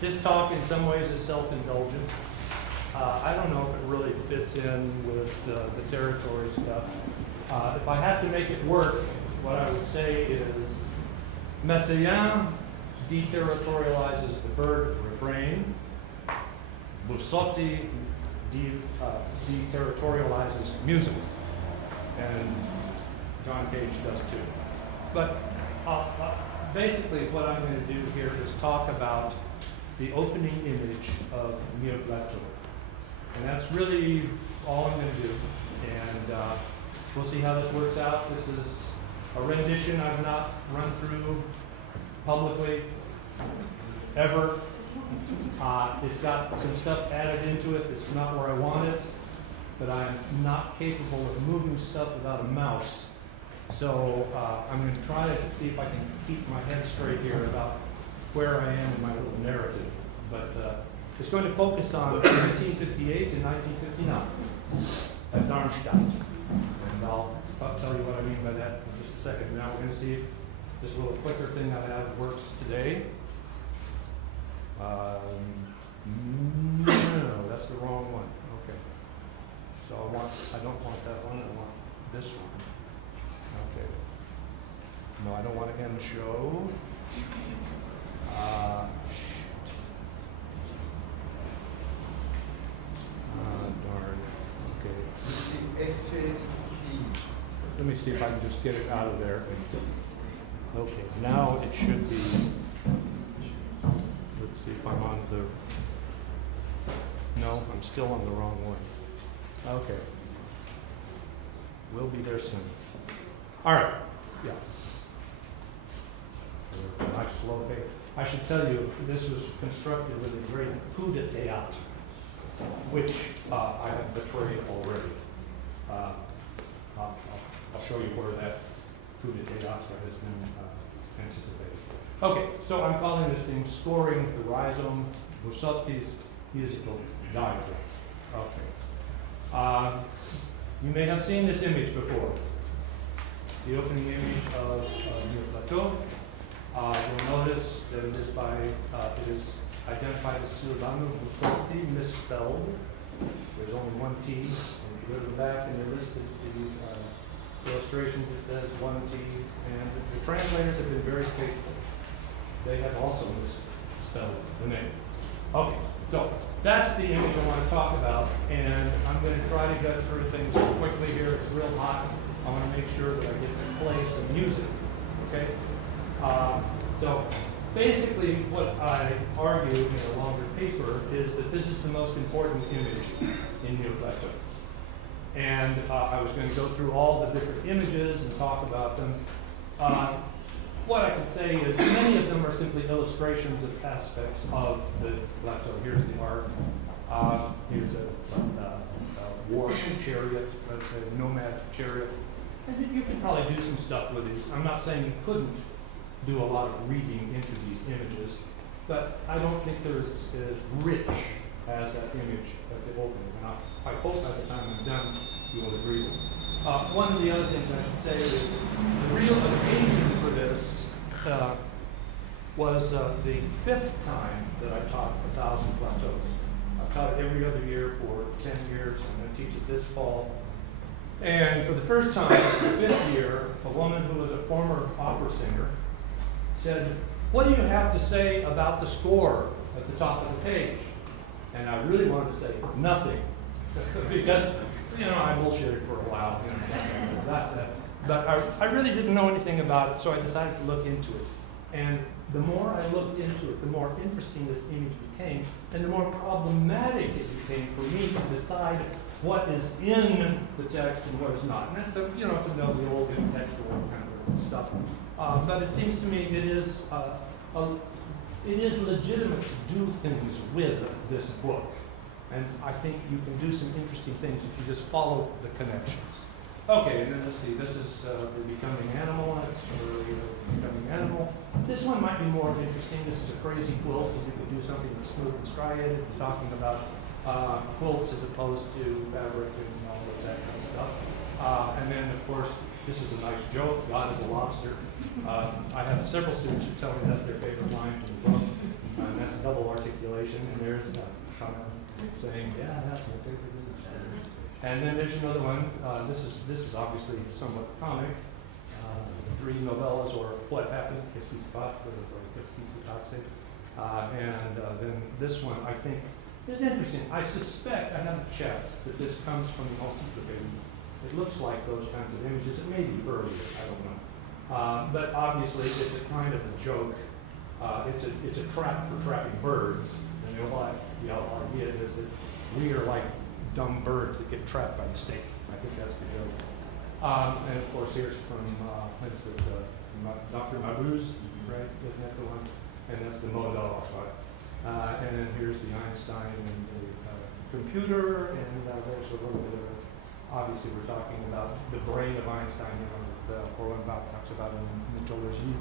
This talk in some ways is self-indulgent. I don't know if it really fits in with the territory stuff. If I have to make it work, what I would say is Messiaen deterritorializes the bird refrain. Bussotti deterritorializes music. And John Cage does too. But basically what I'm going to do here is talk about the opening image of Neo Plateau. And that's really all I'm going to do. And we'll see how this works out. This is a rendition I've not run through publicly ever. It's got some stuff added into it that's not where I want it, but I'm not capable of moving stuff without a mouse. So I'm going to try to see if I can keep my head straight here about where I am in my little narrative. But it's going to focus on 1958 and 1959 at Darmstadt. And I'll tell you what I mean by that in just a second. Now we're going to see if this little clicker thing I have works today. No, that's the wrong one. Okay. So I don't want that one. I want this one. Okay. No, I don't want to end show. Darn. Okay. Let me see if I can just get it out of there. Okay, now it should be. Let's see if I'm on the. No, I'm still on the wrong one. Okay. We'll be there soon. All right. Yeah. Nice slow pace. I should tell you, this was constructed with a great coup de théâtre, which I have betrayed already. I'll show you where that coup de théâtre has been anticipated. Okay, so I'm calling this thing Scoring the Rhizome, Bussotti's Musical Diagram. Okay. You may have seen this image before. It's the opening image of Neo Plateau. You'll notice that it is identified as Sylvano Bussotti, misspelled. There's only one T. And if you go to the back in the list of the illustrations, it says one T. And the translators have been very faithful. They have also misspelled the name. Okay, so that's the image I want to talk about, and I'm going to try to get through things quickly here. It's real hot. I want to make sure that I get to play some music. Okay? So basically what I argue in a longer paper is that this is the most important image in Neo Plateau. And I was going to go through all the different images and talk about them. What I can say is many of them are simply illustrations of aspects of the plateau. Here's the art. Here's a war chariot, let's say a nomad chariot. And you can probably do some stuff with these. I'm not saying you couldn't do a lot of reading into these images, but I don't think they're as rich as that image at the opening. And I hope by the time I'm done, you will agree with me. One of the other things I should say is the real occasion for this was the 5th time that I taught A Thousand Plateaus. I've taught it every other year for 10 years. I'm going to teach it this fall. And for the first time, the 5th year, a woman who was a former opera singer said, "What do you have to say about the score at the top of the page?" And I really wanted to say nothing, because, I bullshitted for a while, but I really didn't know anything about it, so I decided to look into it. And the more I looked into it, the more interesting this image became, and the more problematic it became for me to decide what is in the text and what is not. And that's it's a the old textual kind of stuff. But it seems to me it is legitimate to do things with this book. And I think you can do some interesting things if you just follow the connections. Okay, and then let's see, this is the Becoming Animal. Becoming Animal. This one might be more interesting. This is a crazy quilt, so you could do something that's smooth and striated. We're talking about quilts as opposed to fabric and all of that kind of stuff. And then, of course, this is a nice joke. God is a lobster. I have several students who tell me that's their favorite line from the book. And that's double articulation, and there's saying, yeah, that's my favorite image. And then there's another one. This is obviously somewhat comic. 3 novellas, or What Happened, Qu'est-ce qui se passe, or Qu'est-ce qui se passe. And then this one, I think, is interesting. I suspect, I haven't checked, that this comes from the encyclopedia. It looks like those kinds of images. It may be earlier, I don't know. But obviously, it's a kind of a joke. It's a trap for trapping birds. And the idea is that we are like dumb birds that get trapped by the state. I think that's the joke. And of course, here's from Dr. Mabuse, right? Isn't that the one? And that's the Model, right? And then here's the Einstein and the computer, and there's a little bit of, obviously we're talking about the brain of Einstein, that Feuerbach talks about in mythology,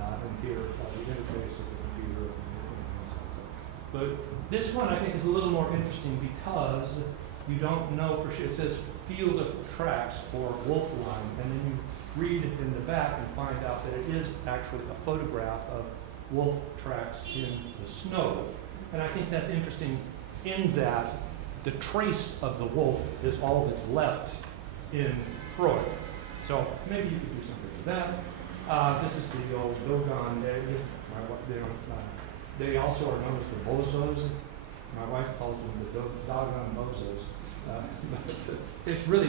and here the interface of the computer and so on. But this one I think is a little more interesting because you don't know for sure. It says field of tracks or wolf line, and then you read it in the back and find out that it is actually a photograph of wolf tracks in the snow. And I think that's interesting in that the trace of the wolf is all that's left in Freud. So maybe you could do something with that. This is the old Dogon. They also are known as the bozos. My wife calls them the Dogon bozos. It's really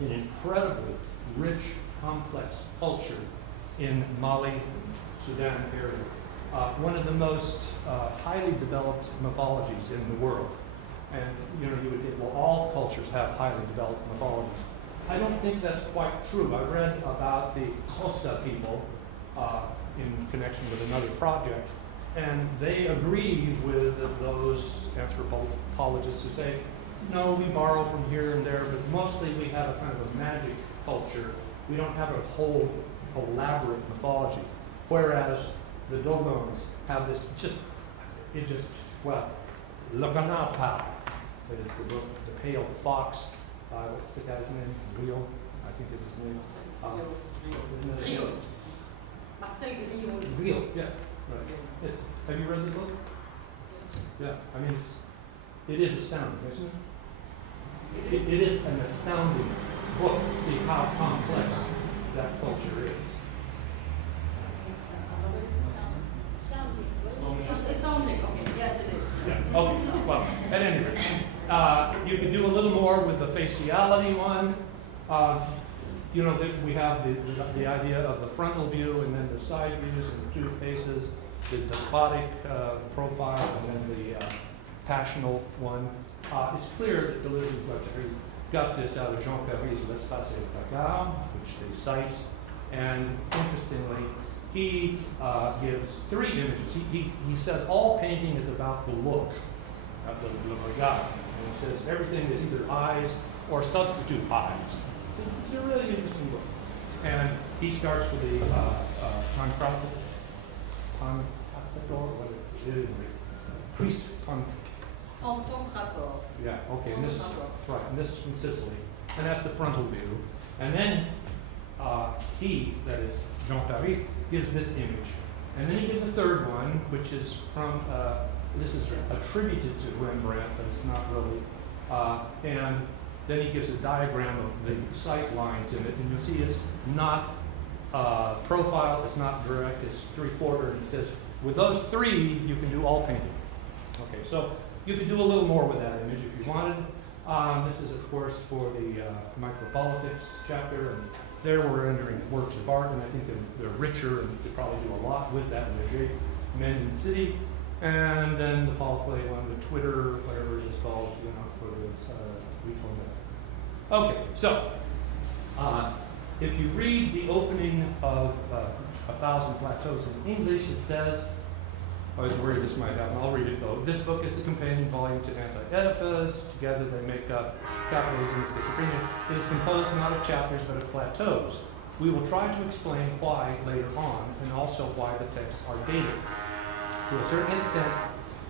an incredibly rich, complex culture in Mali, Sudan area. One of the most highly developed mythologies in the world. And you would think, well, all cultures have highly developed mythologies. I don't think that's quite true. I read about the Xhosa people in connection with another project, and they agree with those anthropologists who say, no, we borrow from here and there, but mostly we have a kind of a magic culture. We don't have a whole elaborate mythology. Whereas the Dogons have this Le Ganapa, that is the book, The Pale Fox. What's the guy's name? Rio, I think is his name. Rio. Marcel Rio. Rio, yeah. Right. Yes. Have you read the book? Yes. Yeah, I mean, it is astounding, isn't it? It is an astounding book to see how complex that culture is. Astounding, okay, yes it is. Yeah, okay, well, at any rate, you can do a little more with the faciality one. We have the idea of the frontal view and then the side views and the two faces, the despotic profile and then the passional one. It's clear that Deleuze and Guattari got this out of Jean Carré's L'Espace et Placard, which they cite, and interestingly, he gives 3 images. He says all painting is about the look, le regard. And he says everything is either eyes or substitute eyes. It's a really interesting book. And he starts with the priest Pantocrator. Yeah, okay, and this is right, and this is from Sicily, and that's the frontal view. And then he, that is Jean Carré, gives this image, and then he gives a third one, which is from this is attributed to Rembrandt, but it's not really. And then he gives a diagram of the sight lines in it, and you'll see it's not profile, it's not direct, it's 3/4, and he says with those 3 you can do all painting. Okay, so you could do a little more with that image if you wanted. This is, of course, for the micropolitics chapter, and there we're entering works of art, and I think they're richer, and you could probably do a lot with that Leger, Men in the City, and then the Paul Klee one, the Twitter, whatever it is called, for the retail net. Okay, so if you read the opening of A Thousand Plateaus in English, it says, I was worried this might happen. I'll read it though. This book is the companion volume to Anti-Oedipus. Together they make up Capitalism and Schizophrenia. It is composed not of chapters but of plateaus. We will try to explain why later on, and also why the texts are dated. To a certain extent,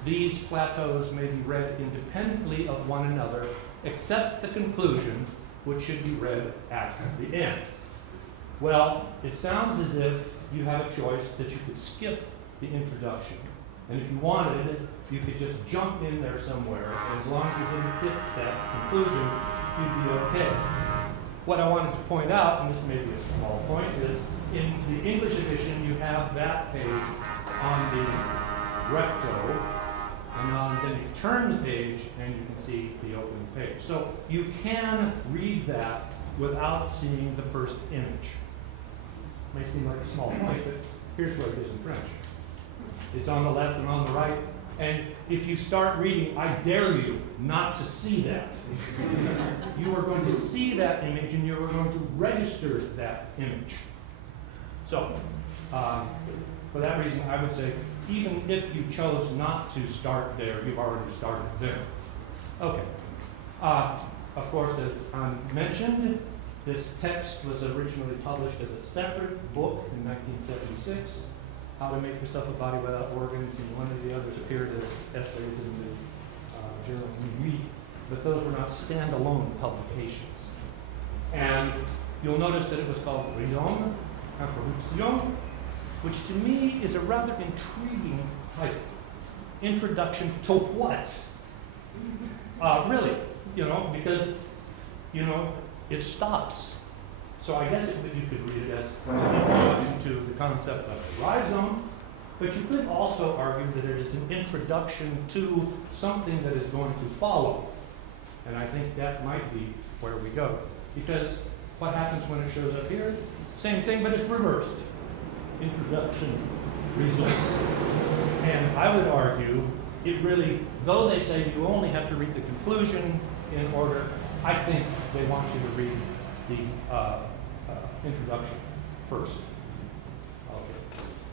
these plateaus may be read independently of one another, except the conclusion, which should be read at the end. Well, it sounds as if you have a choice that you could skip the introduction And if you wanted, you could just jump in there somewhere, and as long as you didn't hit that conclusion, you'd be okay. What I wanted to point out, and this may be a small point, is in the English edition, you have that page on the recto, and then you turn the page, and you can see the opening page. So you can read that without seeing the first image. May seem like a small point, but here's what it is in French. It's on the left and on the right. And if you start reading, I dare you not to see that. You are going to see that image and you are going to register that image. So, for that reason, I would say, even if you chose not to start there, you've already started there. Okay. Of course, as I mentioned, this text was originally published as a separate book in 1976. How to Make Yourself a Body Without Organs, and one of the others appeared as essays in the journal Nuit, but those were not standalone publications. And you'll notice that it was called Raison, Introduction, which to me is a rather intriguing title. Introduction to what? Really, because, it stops. So I guess you could read it as an introduction to the concept of raison, but you could also argue that it is an introduction to something that is going to follow. And I think that might be where we go. Because what happens when it shows up here? Same thing, but it's reversed. Introduction, raison. And I would argue it really, though they say you only have to read the conclusion in order, I think they want you to read the introduction first. Okay.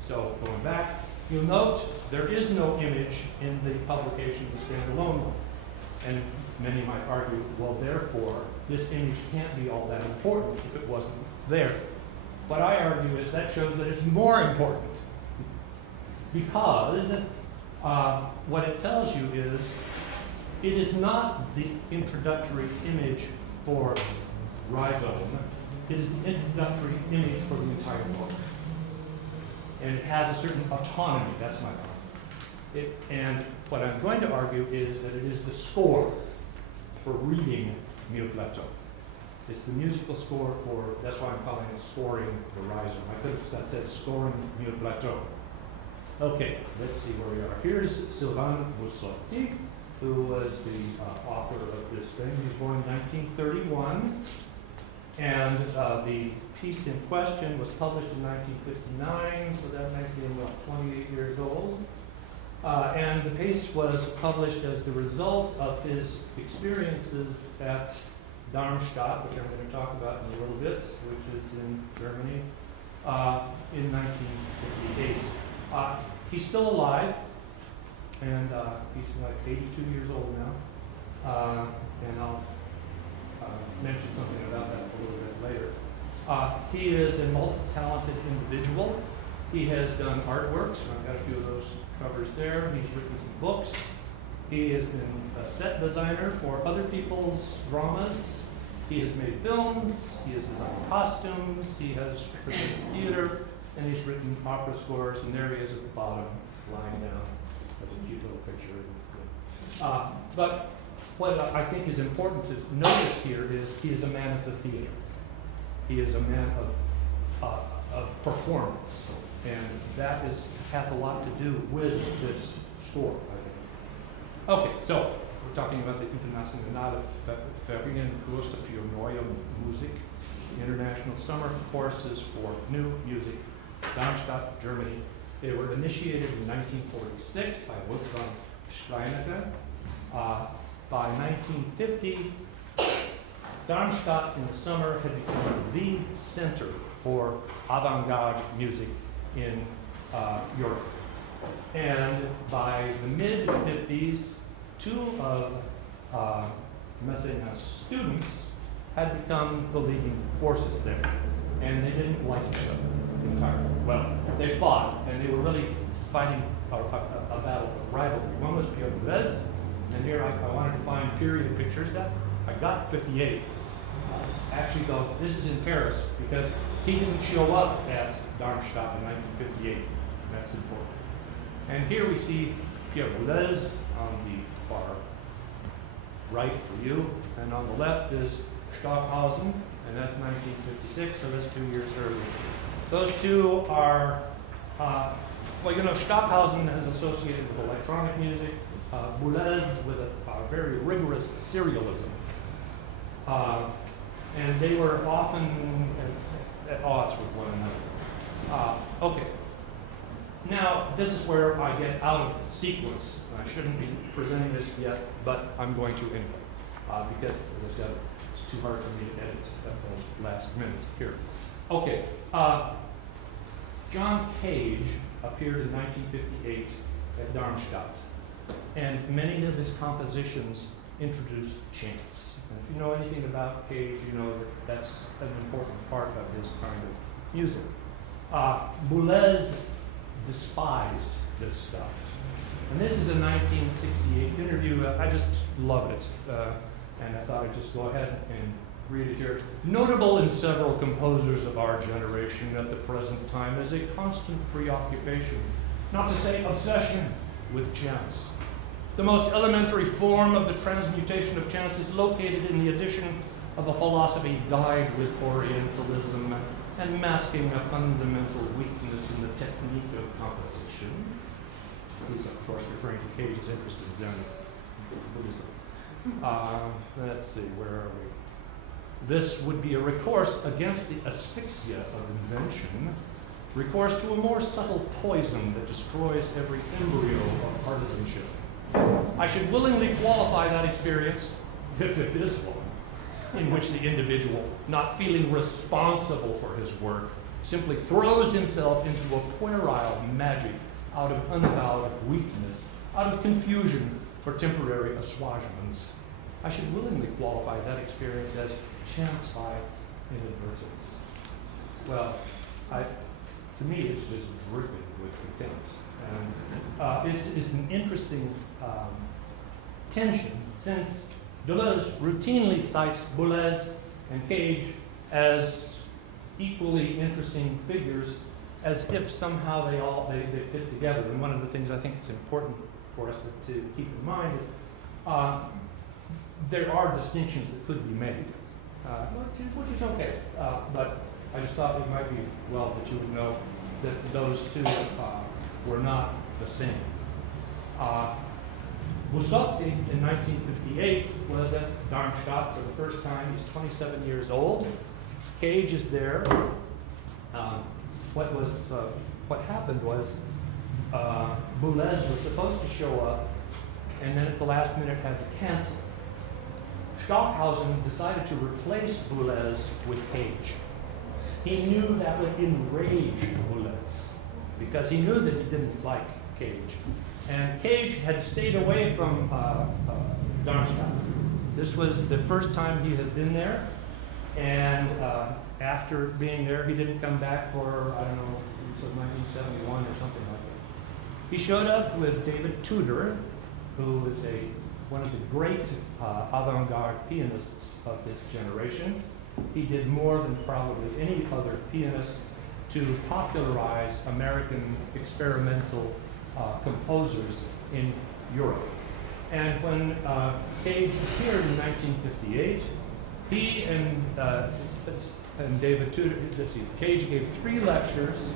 So going back, you'll note there is no image in the publication of the standalone one. And many might argue, well, therefore, this image can't be all that important if it wasn't there. What I argue is that shows that it's more important. Because what it tells you is, it is not the introductory image for rhizome. It is the introductory image for the entire book. And it has a certain autonomy, that's my point. And what I'm going to argue is that it is the score for reading Mille Plateaux. It's the musical score for, that's why I'm calling it scoring the rhizome. I could have said scoring Mille Plateaux. Okay, let's see where we are. Here's Sylvano Bussotti, who was the author of this thing. He was born in 1931. And the piece in question was published in 1959, so that might be about 28 years old. And the piece was published as the result of his experiences at Darmstadt, which I'm going to talk about in a little bit, which is in Germany, in 1958. He's still alive, and he's like 82 years old now, and I'll mention something about that a little bit later. He is a multi-talented individual. He has done artworks, and I've got a few of those covers there. He's written some books. He has been a set designer for other people's dramas. He has made films. He has designed costumes. He has written theater, and he's written opera scores, and there he is at the bottom, lying down. That's a cute little picture, isn't it? But what I think is important to notice here is he is a man of the theater. He is a man of performance, and that has a lot to do with this score, I think. Okay, so we're talking about the Internationale Ferienkurs für Neue Musik, International Summer Courses for New Music, Darmstadt, Germany. They were initiated in 1946 by Wolfgang Steinecker. By 1950, Darmstadt in the summer had become the center for avant-garde music in Europe. And by the mid-50s, two of Messiaen's students had become the leading forces there. And they didn't like each other entirely. Well, they fought, and they were really fighting a battle of rivalry. One was Pierre Deleuze, and here I wanted to find period pictures. That I got 58. Actually, though, this is in Paris because he didn't show up at Darmstadt in 1958. That's important. And here we see Pierre Boulez on the far right for you, and on the left is Stockhausen, and that's 1956, so that's 2 years earlier. Those two are, well, you know, Stockhausen is associated with electronic music, Boulez with a very rigorous serialism. And they were often at odds with one another. Okay. Now, this is where I get out of sequence. I shouldn't be presenting this yet, but I'm going to anyway, because, as I said, it's too hard for me to edit at the last minute here. Okay. John Cage appeared in 1958 at Darmstadt, and many of his compositions introduced chants. And if you know anything about Cage, you know that that's an important part of his kind of music. Boulez despised this stuff. And this is a 1968 interview. I just loved it. And I thought I'd just go ahead and read it here. Notable in several composers of our generation at the present time is a constant preoccupation, not to say obsession, with chants. The most elementary form of the transmutation of chants is located in the addition of a philosophy dyed with Orientalism and masking a fundamental weakness in the technique of composition. He's, of course, referring to Cage's interest in Zen Buddhism. Let's see, where are we? This would be a recourse against the asphyxia of invention, recourse to a more subtle poison that destroys every embryo of partisanship. I should willingly qualify that experience, if it is one, in which the individual, not feeling responsible for his work, simply throws himself into a puerile magic out of unavowed weakness, out of confusion for temporary assuagements. I should willingly qualify that experience as chance by inadvertence. Well, to me, it's just dripping with contempt. And it's an interesting tension, since Deleuze routinely cites Boulez and Cage as equally interesting figures, as if somehow they fit together. And one of the things I think it's important for us to keep in mind is there are distinctions that could be made, which is okay. But I just thought it might be well that you would know that those two were not the same. Bussotti in 1958 was at Darmstadt for the first time. He's 27 years old. Cage is there. What happened was Boulez was supposed to show up, and then at the last minute had to cancel. Stockhausen decided to replace Boulez with Cage. He knew that would enrage Boulez, because he knew that he didn't like Cage. And Cage had stayed away from Darmstadt. This was the first time he had been there, and after being there, he didn't come back for, I don't know, until 1971 or something like that. He showed up with David Tudor, who is one of the great avant-garde pianists of his generation. He did more than probably any other pianist to popularize American experimental composers in Europe. And when Cage appeared in 1958, he and David Tudor, Cage gave 3 lectures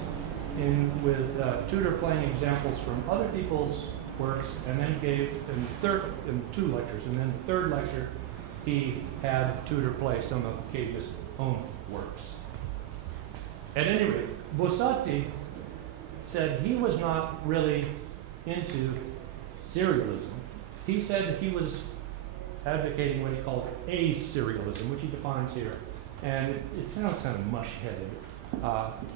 with Tudor playing examples from other people's works, and then gave 2 lectures, and then the 3rd lecture he had Tudor play some of Cage's own works. At any rate, Bussotti said he was not really into serialism. He said he was advocating what he called aserialism, which he defines here. And it sounds kind of mush-headed.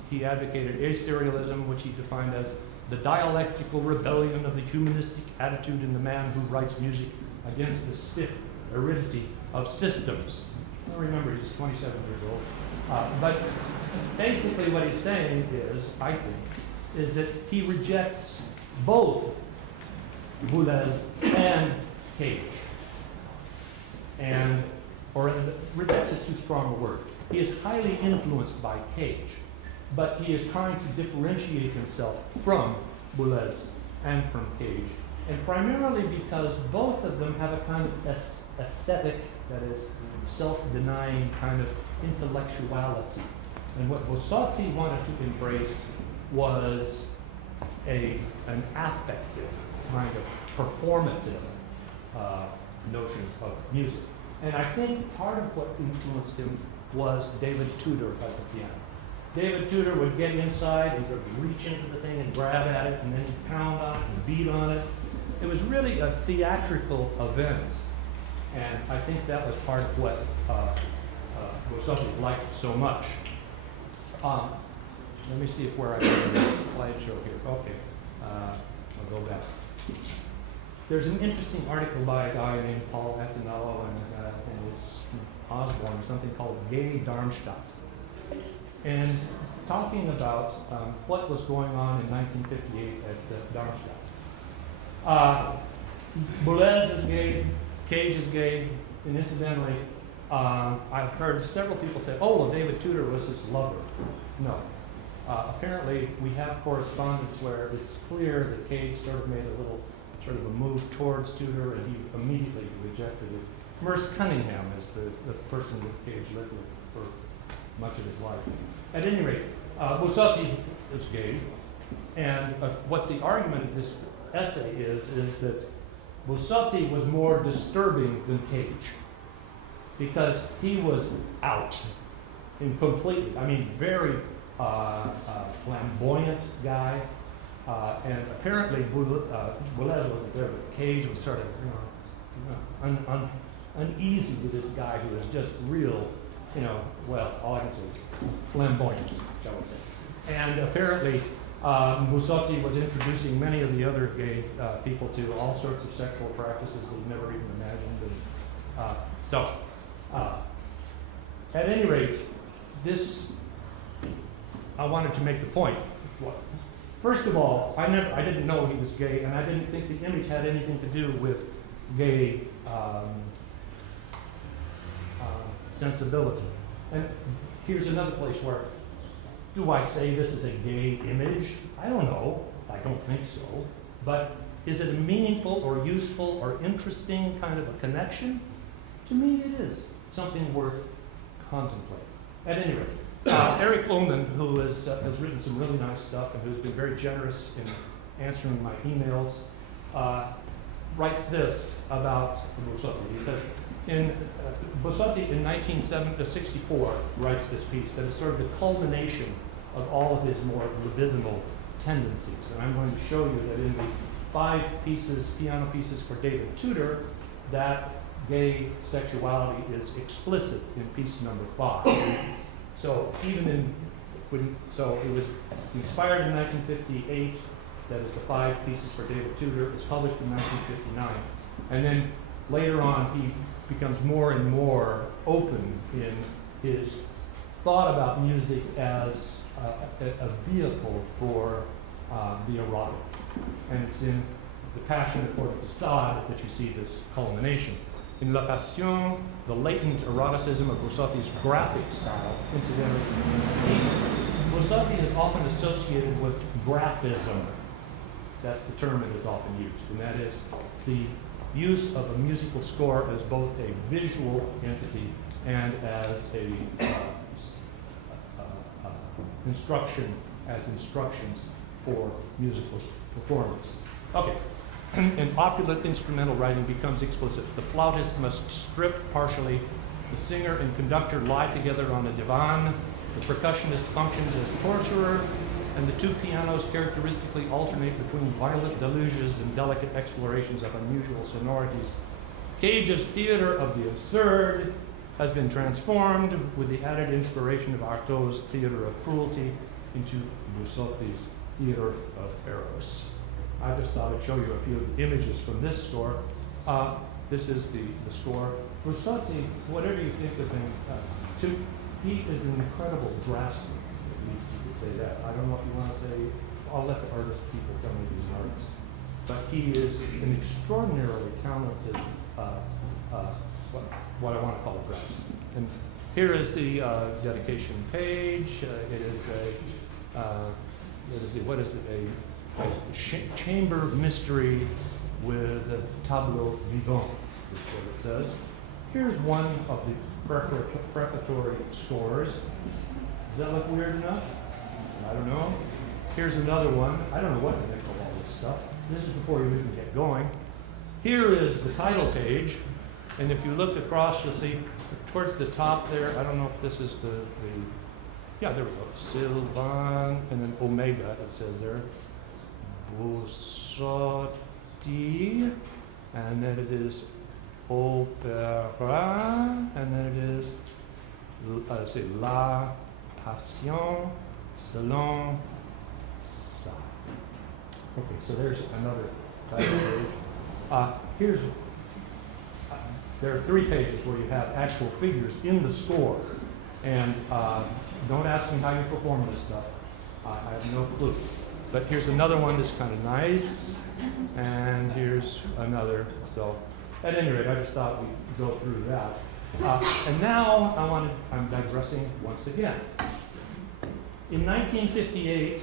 He advocated aserialism, which he defined as the dialectical rebellion of the humanistic attitude in the man who writes music against the stiff aridity of systems. Now remember, he's just 27 years old. But basically what he's saying is, I think, is that he rejects both Boulez and Cage. Or rejects is too strong a word. He is highly influenced by Cage, but he is trying to differentiate himself from Boulez and from Cage, and primarily because both of them have a kind of ascetic, that is, self-denying kind of intellectuality. And what Bussotti wanted to embrace was an affective, kind of performative notion of music. And I think part of what influenced him was David Tudor at the piano. David Tudor would get inside and sort of reach into the thing and grab at it, and then he'd pound on it and beat on it. It was really a theatrical event, and I think that was part of what Bussotti liked so much. Let me see where I got the slideshow here. Okay, I'll go back. There's an interesting article by a guy named Paul Antonello and his Osborne, something called Gay Darmstadt, and talking about what was going on in 1958 at Darmstadt. Deleuze is gay, Cage is gay, and incidentally, I've heard several people say, oh, well, David Tudor was his lover. No. Apparently, we have correspondence where it's clear that Cage sort of made a move towards Tudor, and he immediately rejected it. Merce Cunningham is the person that Cage lived with for much of his life. At any rate, Bussotti is gay, and what the argument of this essay is that Bussotti was more disturbing than Cage, because he was out in completely, I mean, very flamboyant guy, and apparently Deleuze wasn't there, but Cage was sort of, uneasy with this guy who was just real, well, all I can say is flamboyant, shall we say. And apparently, Bussotti was introducing many of the other gay people to all sorts of sexual practices they'd never even imagined. And, at any rate, I wanted to make the point. First of all, I didn't know he was gay, and I didn't think the image had anything to do with gay sensibility. And here's another place where, do I say this is a gay image? I don't know. I don't think so. But is it a meaningful or useful or interesting kind of a connection? To me, it is something worth contemplating. At any rate, Eric Ullman, who has written some really nice stuff and who's been very generous in answering my emails, writes this about Bussotti. He says, Bussotti in 1964 writes this piece that is sort of the culmination of all of his more libidinal tendencies. And I'm going to show you that in the 5 pieces, piano pieces for David Tudor, that gay sexuality is explicit in piece number 5. So so it was inspired in 1958. That is the 5 pieces for David Tudor. It was published in 1959, and then later on he becomes more and more open in his thought about music as a vehicle for the erotic, and it's in the Passion for the Facade that you see this culmination. In La Passion, the latent eroticism of Bussotti's graphic style, incidentally, Bussotti is often associated with graphism. That's the term that is often used, and that is the use of a musical score as both a visual entity and as instructions for musical performance. Okay. And opulent instrumental writing becomes explicit. The flautist must strip partially. The singer and conductor lie together on a divan. The percussionist functions as torturer, and the 2 pianos characteristically alternate between violent deluges and delicate explorations of unusual sonorities. Cage's theater of the absurd has been transformed with the added inspiration of Artaud's theater of cruelty into Bussotti's theater of eros. I just thought I'd show you a few images from this score. This is the score. Bussotti, whatever you think of him, he is an incredible draftsman, at least you could say that. I don't know if you want to say, I'll let the artist people tell me he's an artist. But he is an extraordinarily talented, what I want to call a draftsman. And here is the dedication page. It is a, what is it, chamber mystery with a tableau vivant, is what it says. Here's one of the preparatory scores. Does that look weird enough? I don't know. Here's another one. I don't know what to make of all this stuff. This is before you even get going. Here is the title page, and if you look across, you'll see towards the top there, I don't know if this is the yeah, there we go, Sylvan, and then Omega, it says there, Bussotti, and then it is Opera, and then it is, say, La Passion, Selon Ça. Okay, so there's another title page. Here's, there are 3 pages where you have actual figures in the score. And don't ask me how you perform this stuff. I have no clue. But here's another one that's kind of nice. And here's another. So at any rate, I just thought we'd go through that. And now I'm digressing once again. In 1958,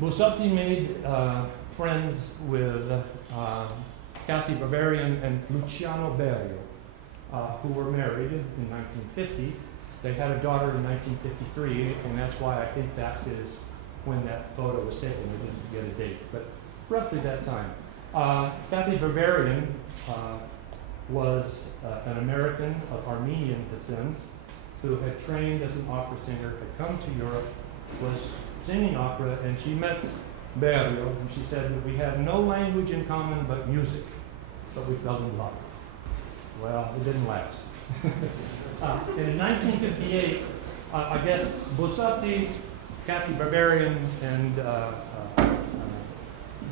Bussotti made friends with Kathy Barbarian and Luciano Berio, who were married in 1950. They had a daughter in 1953, and that's why I think that is when that photo was taken. We didn't get a date, but roughly that time. Kathy Barbarian was an American of Armenian descent who had trained as an opera singer, had come to Europe, was singing opera, and she met Berio, and she said that we had no language in common but music, but we fell in love. Well, it didn't last. And in 1958, I guess Bussotti, Kathy Barbarian, and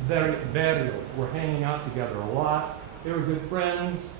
Berio were hanging out together a lot. They were good friends.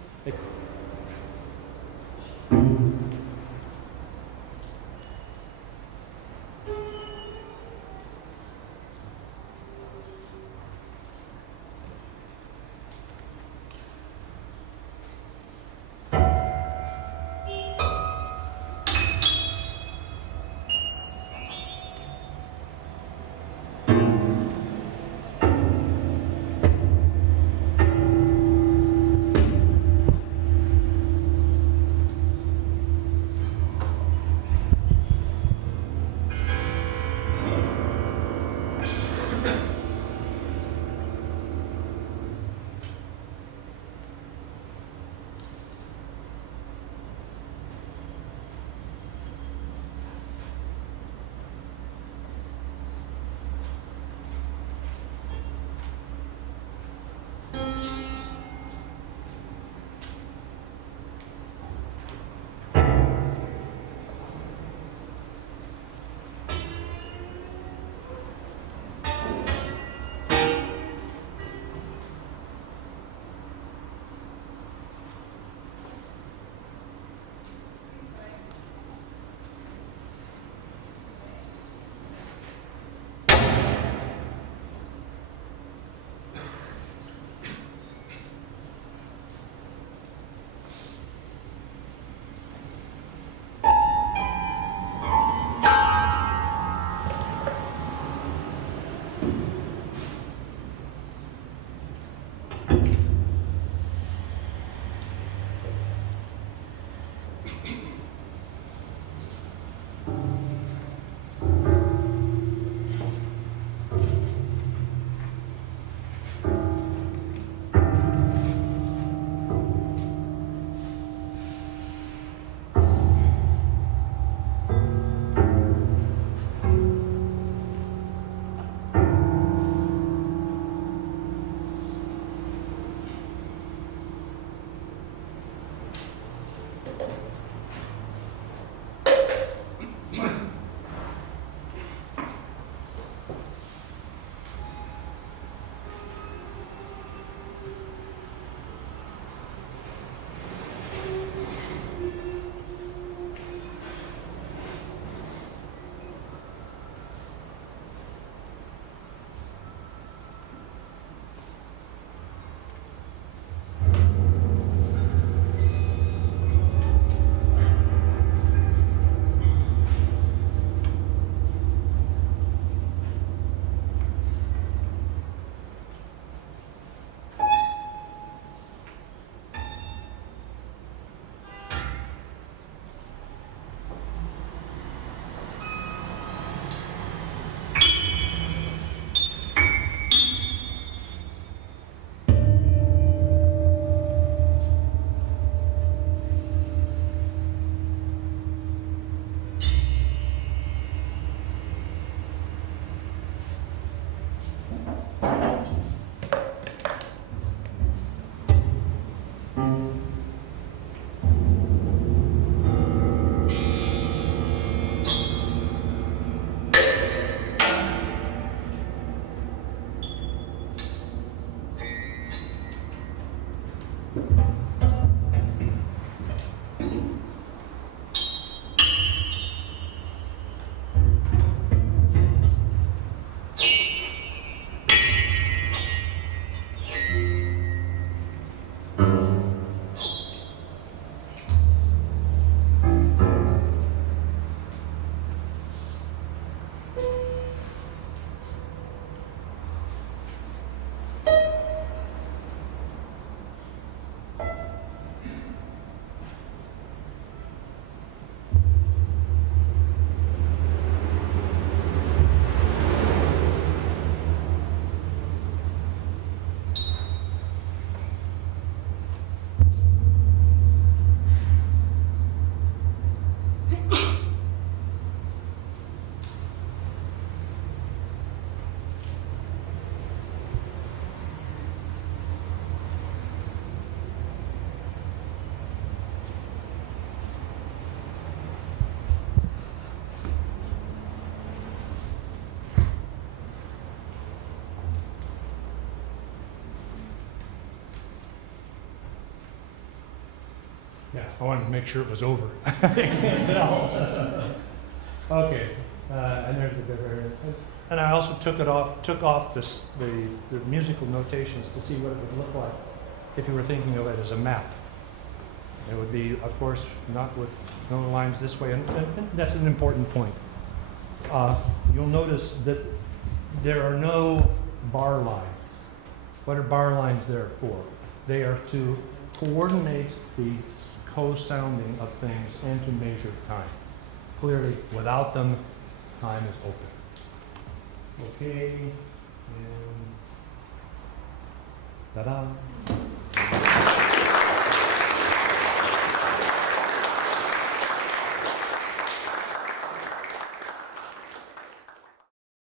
I wanted to make sure it was over. I can't tell. Okay, and there's the different. And I also took off the musical notations to see what it would look like if you were thinking of it as a map. It would be, of course, not with no lines this way, and that's an important point. You'll notice that there are no bar lines. What are bar lines there for? They are to coordinate the co-sounding of things and to measure time. Clearly, without them, time is open. Okay, and ta-da.